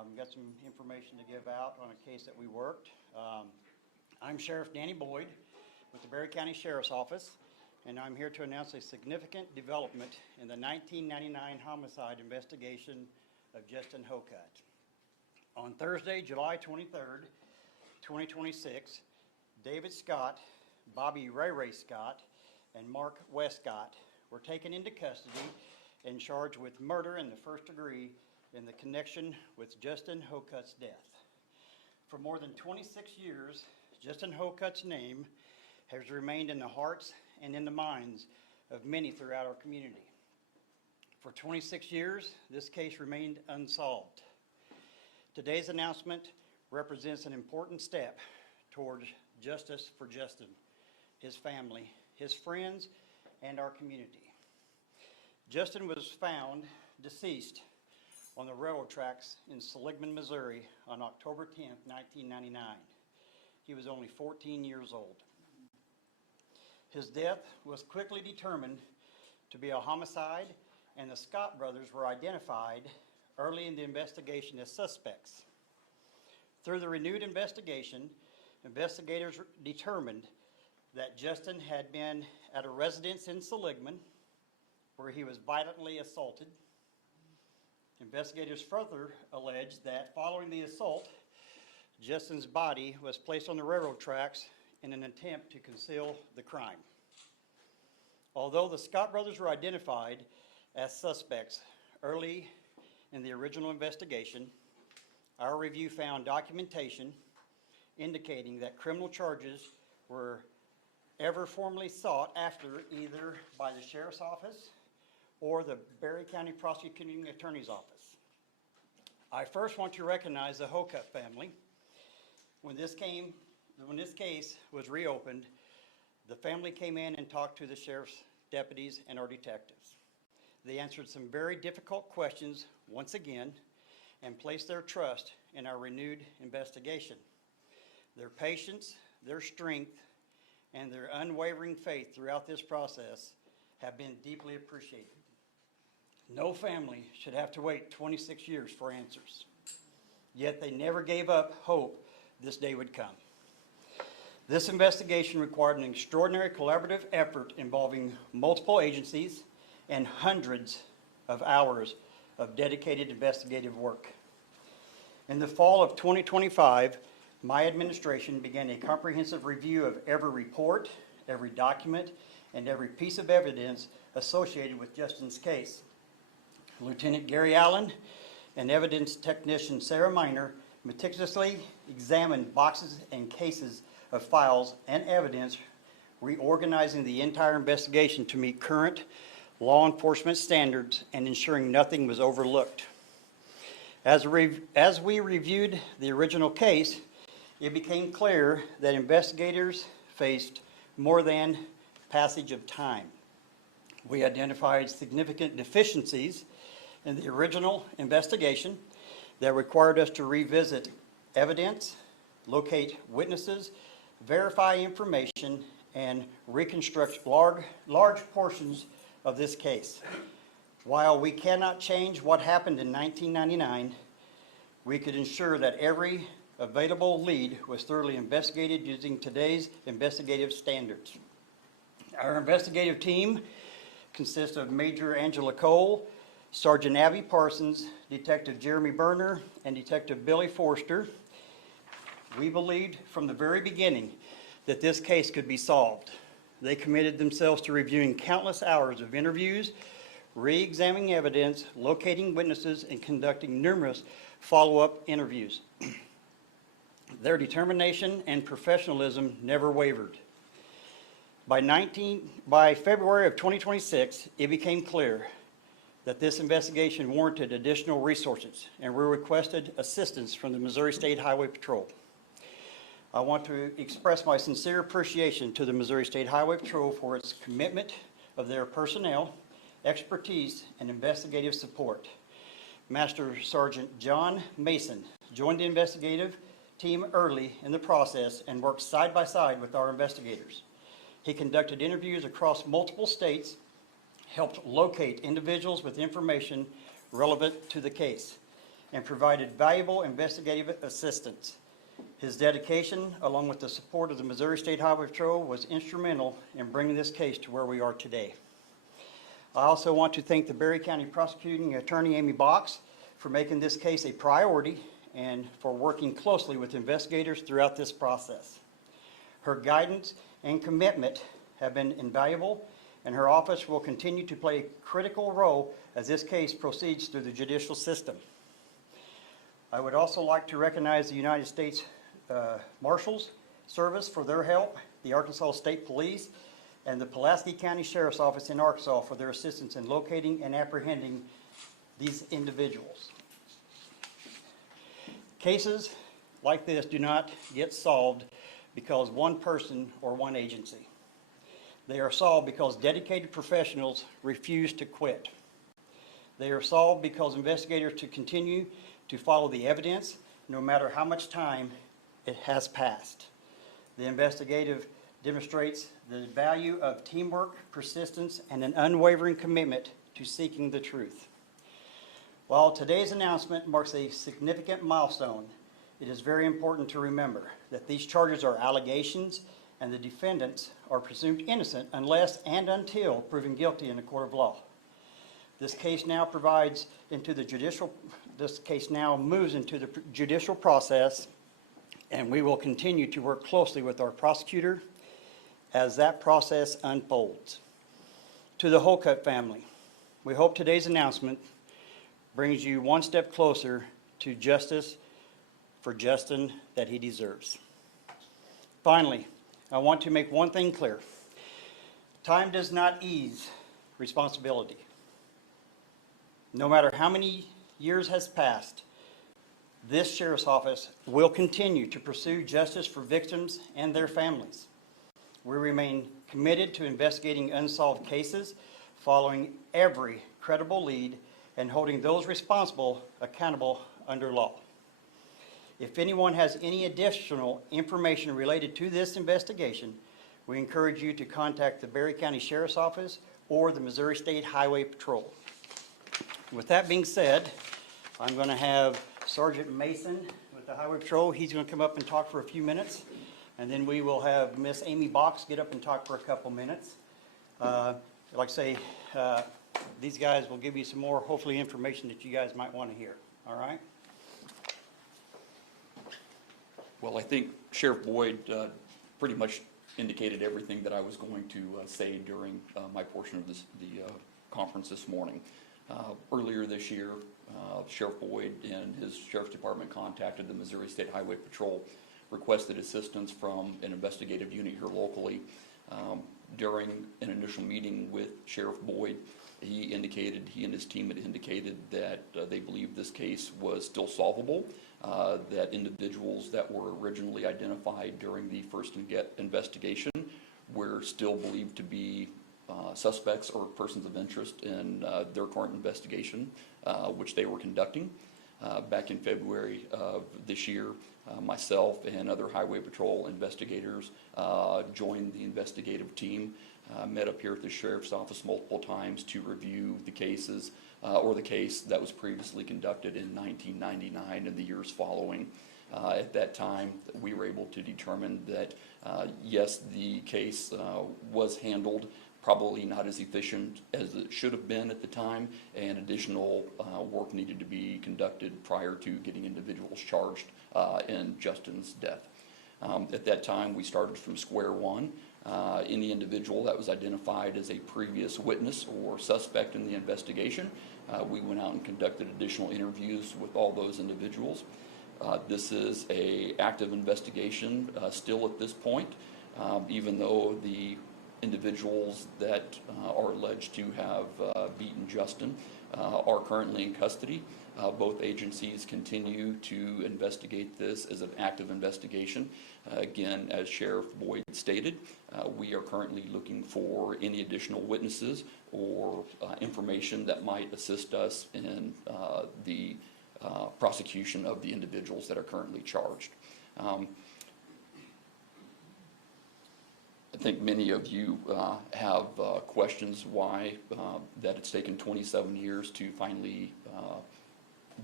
Got some information to give out on a case that we worked. I'm Sheriff Danny Boyd with the Berry County Sheriff's Office, and I'm here to announce a significant development in the 1999 homicide investigation of Justin Hocutt. On Thursday, July 23rd, 2026, David Scott, Bobby Ray Scott, and Mark Westcott were taken into custody and charged with murder in the first degree in the connection with Justin Hocutt's death. For more than 26 years, Justin Hocutt's name has remained in the hearts and in the minds of many throughout our community. For 26 years, this case remained unsolved. Today's announcement represents an important step towards justice for Justin, his family, his friends, and our community. Justin was found deceased on the railroad tracks in Seligman, Missouri on October 10th, 1999. He was only 14 years old. His death was quickly determined to be a homicide, and the Scott brothers were identified early in the investigation as suspects. Through the renewed investigation, investigators determined that Justin had been at a residence in Seligman where he was violently assaulted. Investigators further alleged that following the assault, Justin's body was placed on the railroad tracks in an attempt to conceal the crime. Although the Scott brothers were identified as suspects early in the original investigation, our review found documentation indicating that criminal charges were ever formally sought after either by the Sheriff's Office or the Berry County Prosecuting Attorney's Office. I first want to recognize the Hocutt family. When this case was reopened, the family came in and talked to the sheriff's deputies and our detectives. They answered some very difficult questions once again and placed their trust in our renewed investigation. Their patience, their strength, and their unwavering faith throughout this process have been deeply appreciated. No family should have to wait 26 years for answers. Yet they never gave up hope this day would come. This investigation required an extraordinary collaborative effort involving multiple agencies and hundreds of hours of dedicated investigative work. In the fall of 2025, my administration began a comprehensive review of every report, every document, and every piece of evidence associated with Justin's case. Lieutenant Gary Allen and evidence technician Sarah Miner meticulously examined boxes and cases of files and evidence, reorganizing the entire investigation to meet current law enforcement standards and ensuring nothing was overlooked. As we reviewed the original case, it became clear that investigators faced more than passage of time. We identified significant deficiencies in the original investigation that required us to revisit evidence, locate witnesses, verify information, and reconstruct large portions of this case. While we cannot change what happened in 1999, we could ensure that every available lead was thoroughly investigated using today's investigative standards. Our investigative team consists of Major Angela Cole, Sergeant Abby Parsons, Detective Jeremy Berner, and Detective Billy Forster. We believed from the very beginning that this case could be solved. They committed themselves to reviewing countless hours of interviews, re-examining evidence, locating witnesses, and conducting numerous follow-up interviews. Their determination and professionalism never wavered. By February of 2026, it became clear that this investigation warranted additional resources, and we requested assistance from the Missouri State Highway Patrol. I want to express my sincere appreciation to the Missouri State Highway Patrol for its commitment of their personnel, expertise, and investigative support. Master Sergeant John Mason joined the investigative team early in the process and worked side by side with our investigators. He conducted interviews across multiple states, helped locate individuals with information relevant to the case, and provided valuable investigative assistance. His dedication, along with the support of the Missouri State Highway Patrol, was instrumental in bringing this case to where we are today. I also want to thank the Berry County Prosecuting Attorney Amy Box for making this case a priority and for working closely with investigators throughout this process. Her guidance and commitment have been invaluable, and her office will continue to play a critical role as this case proceeds through the judicial system. I would also like to recognize the United States Marshals Service for their help, the Arkansas State Police, and the Pulaski County Sheriff's Office in Arkansas for their assistance in locating and apprehending these individuals. Cases like this do not get solved because one person or one agency. They are solved because dedicated professionals refuse to quit. They are solved because investigators to continue to follow the evidence no matter how much time it has passed. The investigative demonstrates the value of teamwork, persistence, and an unwavering commitment to seeking the truth. While today's announcement marks a significant milestone, it is very important to remember that these charges are allegations and the defendants are presumed innocent unless and until proven guilty in a court of law. This case now moves into the judicial process, and we will continue to work closely with our prosecutor as that process unfolds. To the Holcutt family, we hope today's announcement brings you one step closer to justice for Justin that he deserves. Finally, I want to make one thing clear. Time does not ease responsibility. No matter how many years has passed, this sheriff's office will continue to pursue justice for victims and their families. We remain committed to investigating unsolved cases, following every credible lead, and holding those responsible accountable under law. If anyone has any additional information related to this investigation, we encourage you to contact the Berry County Sheriff's Office or the Missouri State Highway Patrol. With that being said, I'm going to have Sergeant Mason with the Highway Patrol. He's going to come up and talk for a few minutes, and then we will have Miss Amy Box get up and talk for a couple minutes. Like I say, these guys will give you some more, hopefully, information that you guys might want to hear. All right? Well, I think Sheriff Boyd pretty much indicated everything that I was going to say during my portion of the conference this morning. Earlier this year, Sheriff Boyd and his Sheriff's Department contacted the Missouri State Highway Patrol, requested assistance from an investigative unit here locally. During an initial meeting with Sheriff Boyd, he and his team had indicated that they believed this case was still solvable, that individuals that were originally identified during the first investigation were still believed to be suspects or persons of interest in their current investigation, which they were conducting. Back in February of this year, myself and other Highway Patrol investigators joined the investigative team, met up here at the Sheriff's Office multiple times to review the cases or the case that was previously conducted in 1999 and the years following. At that time, we were able to determine that, yes, the case was handled probably not as efficient as it should have been at the time, and additional work needed to be conducted prior to getting individuals charged in Justin's death. At that time, we started from square one. Any individual that was identified as a previous witness or suspect in the investigation, we went out and conducted additional interviews with all those individuals. This is an active investigation still at this point, even though the individuals that are alleged to have beaten Justin are currently in custody. Both agencies continue to investigate this as an active investigation. Again, as Sheriff Boyd stated, we are currently looking for any additional witnesses or information that might assist us in the prosecution of the individuals that are currently charged. I think many of you have questions why that it's taken 27 years to finally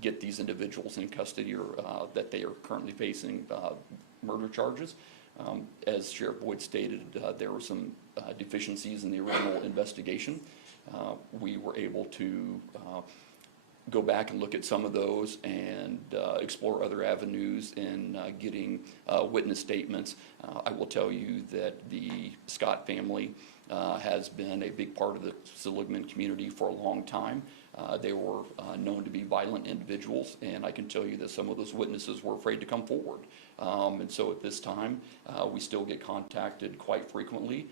get these individuals in custody or that they are currently facing murder charges. As Sheriff Boyd stated, there were some deficiencies in the original investigation. We were able to go back and look at some of those and explore other avenues in getting witness statements. I will tell you that the Scott family has been a big part of the Seligman community for a long time. They were known to be violent individuals, and I can tell you that some of those witnesses were afraid to come forward. And so at this time, we still get contacted quite frequently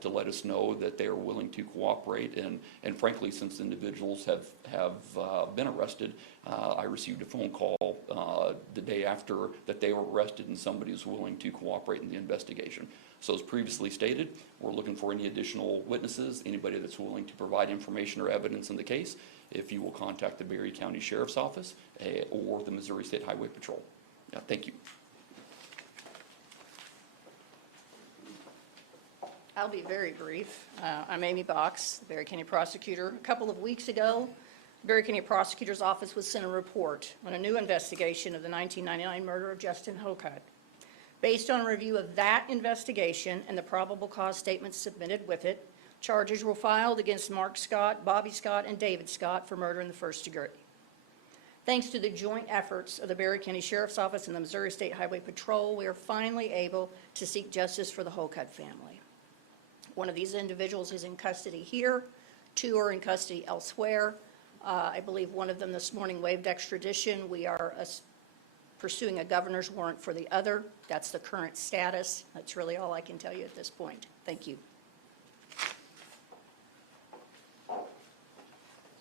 to let us know that they are willing to cooperate. And frankly, since individuals have been arrested, I received a phone call the day after that they were arrested, and somebody was willing to cooperate in the investigation. So as previously stated, we're looking for any additional witnesses, anybody that's willing to provide information or evidence in the case, if you will contact the Berry County Sheriff's Office or the Missouri State Highway Patrol. Thank you. I'll be very brief. I'm Amy Box, the Berry County Prosecutor. A couple of weeks ago, the Berry County Prosecutor's Office was sent a report on a new investigation of the 1999 murder of Justin Hocutt. Based on a review of that investigation and the probable cause statements submitted with it, charges were filed against Mark Scott, Bobby Scott, and David Scott for murder in the first degree. Thanks to the joint efforts of the Berry County Sheriff's Office and the Missouri State Highway Patrol, we are finally able to seek justice for the Hocutt family. One of these individuals is in custody here. 2 are in custody elsewhere. I believe one of them this morning waived extradition. We are pursuing a governor's warrant for the other. That's the current status. That's really all I can tell you at this point. Thank you. Skip,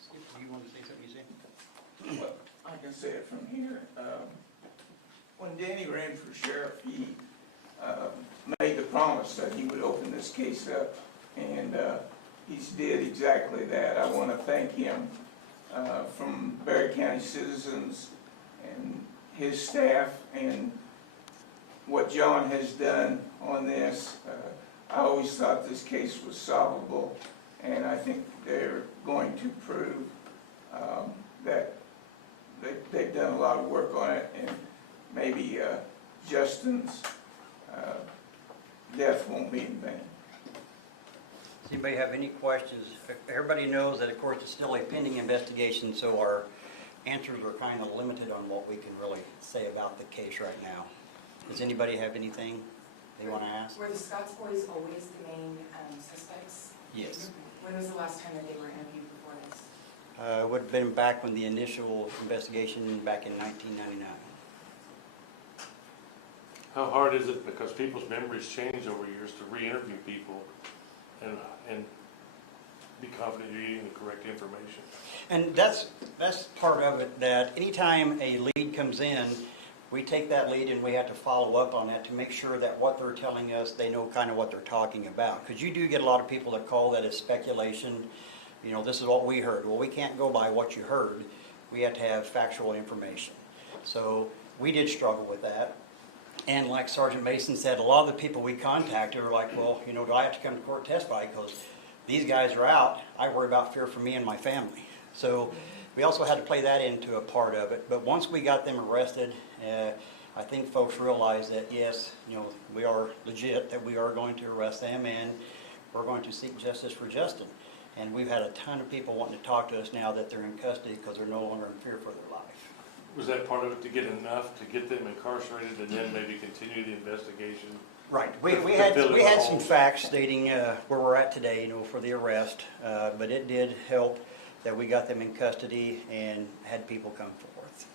do you want to say something you say? Well, I can say it from here. When Danny ran for sheriff, he made the promise that he would open this case up, and he's did exactly that. I want to thank him from Berry County citizens and his staff and what John has done on this. I always thought this case was solvable, and I think they're going to prove that they've done a lot of work on it, and maybe Justin's death won't be in vain. Does anybody have any questions? Everybody knows that, of course, it's still a pending investigation, so our answers are kind of limited on what we can really say about the case right now. Does anybody have anything they want to ask? Were the Scotts boys always the main suspects? Yes. When was the last time that they were interviewed before this? Would have been back when the initial investigation back in 1999. How hard is it, because people's memories change over years, to re-interview people and be confident you're getting the correct information? And that's part of it, that anytime a lead comes in, we take that lead and we have to follow up on that to make sure that what they're telling us, they know kind of what they're talking about. Because you do get a lot of people that call that as speculation. You know, this is what we heard. Well, we can't go by what you heard. We have to have factual information. So we did struggle with that. And like Sergeant Mason said, a lot of the people we contacted are like, well, you know, do I have to come to court and testify? Because these guys are out. I worry about fear for me and my family. So we also had to play that into a part of it. But once we got them arrested, I think folks realized that, yes, you know, we are legit, that we are going to arrest them, and we're going to seek justice for Justin. And we've had a ton of people wanting to talk to us now that they're in custody because they're no longer in fear for their life. Was that part of it, to get enough to get them incarcerated and then maybe continue the investigation? Right. We had some facts stating where we're at today, you know, for the arrest, but it did help that we got them in custody and had people come forth.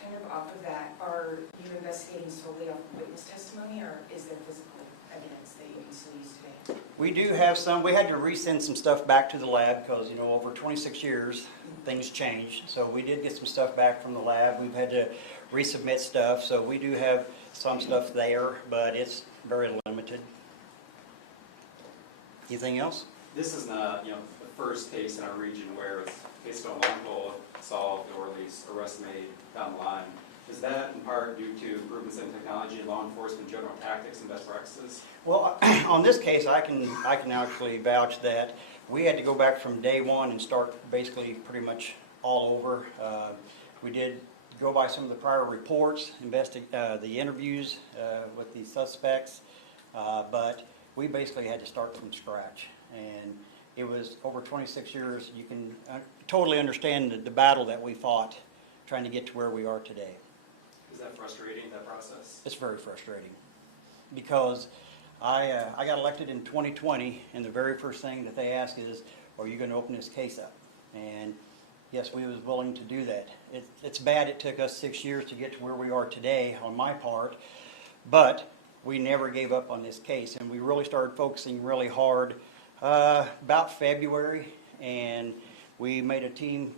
Kind of off of that, are you investigating solely off of witness testimony, or is there physical evidence that you can still use today? We do have some. We had to resend some stuff back to the lab because, you know, over 26 years, things change. So we did get some stuff back from the lab. We've had to resubmit stuff. So we do have some stuff there, but it's very limited. Anything else? This is not, the first case in our region where it's basically a lawful solved or at least arrest made down the line. Is that in part due to improvements in technology and law enforcement general tactics and best practices? Well, on this case, I can actually vouch that we had to go back from day one and start basically pretty much all over. We did go by some of the prior reports, the interviews with the suspects, but we basically had to start from scratch. And it was over 26 years. You can totally understand the battle that we fought trying to get to where we are today. Is that frustrating, that process? It's very frustrating because I got elected in 2020, and the very first thing that they ask is, are you going to open this case up? And yes, we was willing to do that. It's bad it took us 6 years to get to where we are today on my part, but we never gave up on this case, and we really started focusing really hard about February, and we made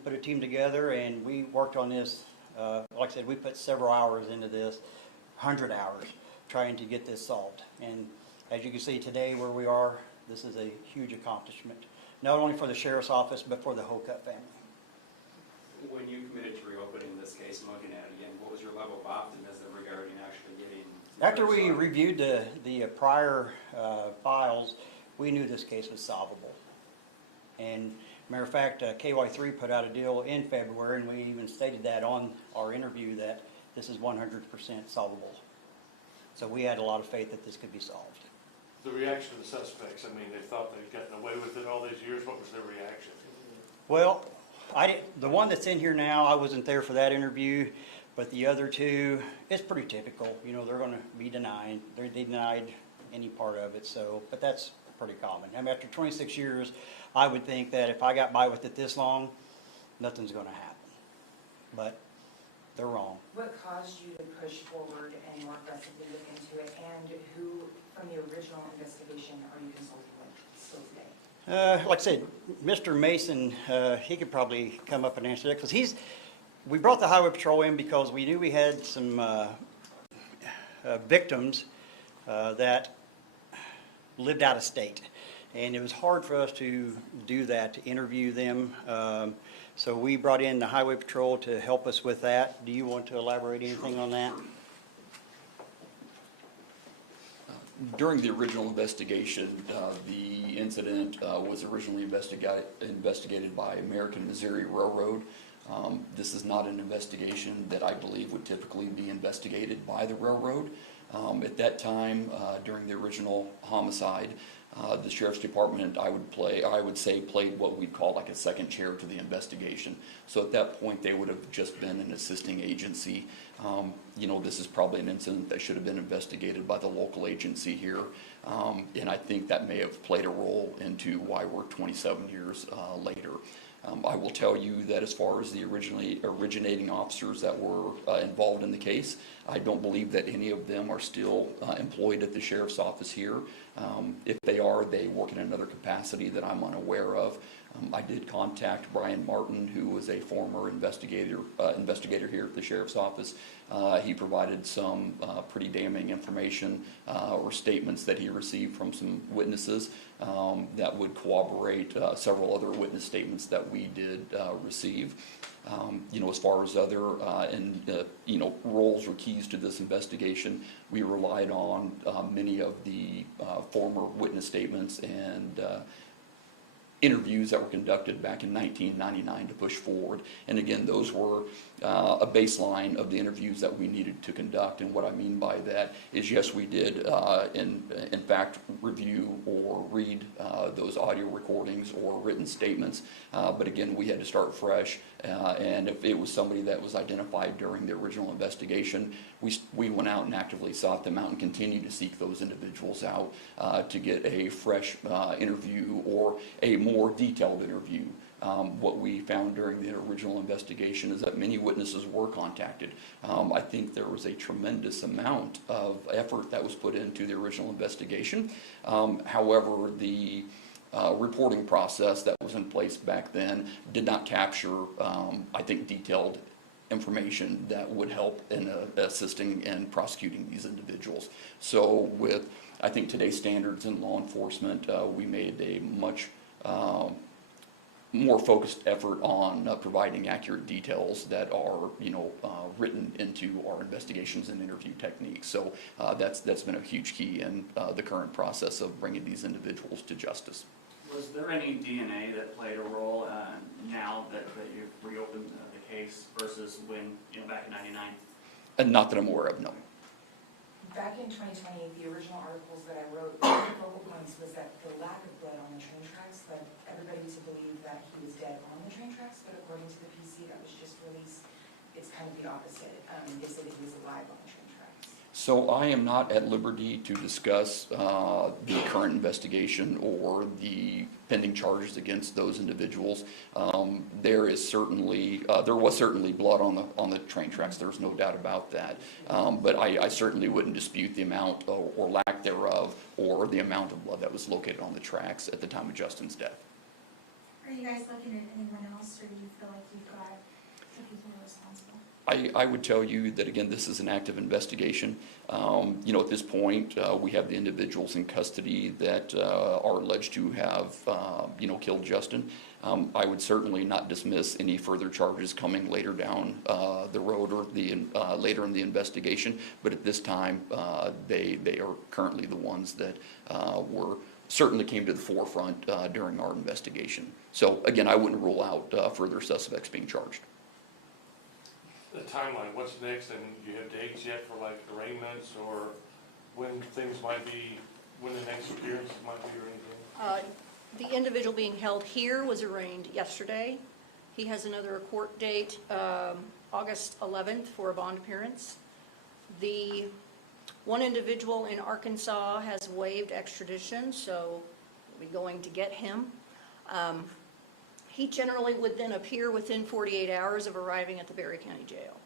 put a team together, and we worked on this. Like I said, we put several hours into this, 100 hours, trying to get this solved. And as you can see today where we are, this is a huge accomplishment, not only for the sheriff's office, but for the Hocutt family. When you committed to reopening this case and looking at it again, what was your level of optimism regarding actually getting? After we reviewed the prior files, we knew this case was solvable. And matter of fact, KY3 put out a deal in February, and we even stated that on our interview that this is 100% solvable. So we had a lot of faith that this could be solved. The reaction of the suspects, I mean, they thought they'd gotten away with it all these years. What was their reaction? Well, the one that's in here now, I wasn't there for that interview, but the other two, it's pretty typical. You know, they're going to be denied. They denied any part of it. So, but that's pretty common. I mean, after 26 years, I would think that if I got by with it this long, nothing's going to happen. But they're wrong. What caused you to push forward and more aggressively look into it, and who from the original investigation are you consulting with still today? Like I said, Mr. Mason, he could probably come up and answer that, because we brought the Highway Patrol in because we knew we had some victims that lived out of state. And it was hard for us to do that, to interview them. So we brought in the Highway Patrol to help us with that. Do you want to elaborate anything on that? During the original investigation, the incident was originally investigated by American Missouri Railroad. This is not an investigation that I believe would typically be investigated by the railroad. At that time, during the original homicide, the Sheriff's Department, I would say, played what we'd call like a second chair to the investigation. So at that point, they would have just been an assisting agency. You know, this is probably an incident that should have been investigated by the local agency here. And I think that may have played a role into why we're 27 years later. I will tell you that as far as the originating officers that were involved in the case, I don't believe that any of them are still employed at the sheriff's office here. If they are, they work in another capacity that I'm unaware of. I did contact Brian Martin, who was a former investigator here at the sheriff's office. He provided some pretty damning information or statements that he received from some witnesses that would corroborate several other witness statements that we did receive. You know, as far as other roles or keys to this investigation, we relied on many of the former witness statements and interviews that were conducted back in 1999 to push forward. And again, those were a baseline of the interviews that we needed to conduct. And what I mean by that is, yes, we did in fact review or read those audio recordings or written statements. But again, we had to start fresh. And if it was somebody that was identified during the original investigation, we went out and actively sought them out and continue to seek those individuals out to get a fresh interview or a more detailed interview. What we found during the original investigation is that many witnesses were contacted. I think there was a tremendous amount of effort that was put into the original investigation. However, the reporting process that was in place back then did not capture, I think, detailed information that would help in assisting and prosecuting these individuals. So with, I think, today's standards in law enforcement, we made a much more focused effort on providing accurate details that are, written into our investigations and interview techniques. So that's been a huge key in the current process of bringing these individuals to justice. Was there any DNA that played a role now that you've reopened the case versus when, back in '99? And not that I'm aware of, no. Back in 2020, the original articles that I wrote, one of the focal points was that the lack of blood on the train tracks led everybody to believe that he was dead on the train tracks, but according to the PC that was just released, it's kind of the opposite. They said that he was alive on the train tracks. So I am not at liberty to discuss the current investigation or the pending charges against those individuals. There was certainly blood on the train tracks. There's no doubt about that. But I certainly wouldn't dispute the amount or lack thereof, or the amount of blood that was located on the tracks at the time of Justin's death. Are you guys looking at anyone else, or do you feel like you've got the people responsible? I would tell you that, again, this is an active investigation. At this point, we have the individuals in custody that are alleged to have, killed Justin. I would certainly not dismiss any further charges coming later down the road or later in the investigation. But at this time, they are currently the ones that certainly came to the forefront during our investigation. So again, I wouldn't rule out further suspects being charged. The timeline, what's next, and do you have dates yet for like arraignments or when things might be, when the next appearance might be or anything? The individual being held here was arraigned yesterday. He has another court date, August 11th, for a bond appearance. The one individual in Arkansas has waived extradition, so we'll be going to get him. He generally would then appear within 48 hours of arriving at the Berry County Jail.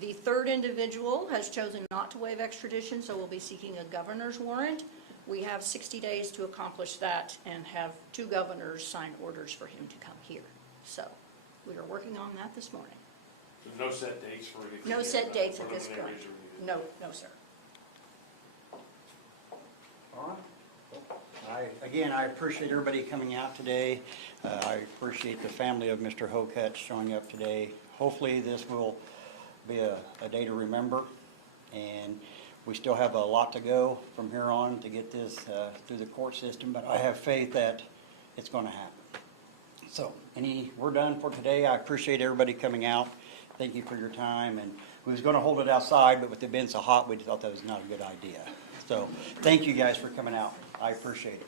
The third individual has chosen not to waive extradition, so we'll be seeking a governor's warrant. We have 60 days to accomplish that and have 2 governors sign orders for him to come here. So we are working on that this morning. No set dates for anything? No yet, set dates at this preliminaries point. or anything? No, sir. All right. I appreciate everybody coming out today. I appreciate the family of Mr. Hokutch showing up today. Hopefully this will be a day to remember, and we still have a lot to go from here on to get this through the court system, but I have faith that it's going to happen. So we're done for today. I appreciate everybody coming out. Thank you for your time, and we was going to hold it outside, but with it being so hot, we thought that was not a good idea. So thank you guys for coming out. I appreciate it.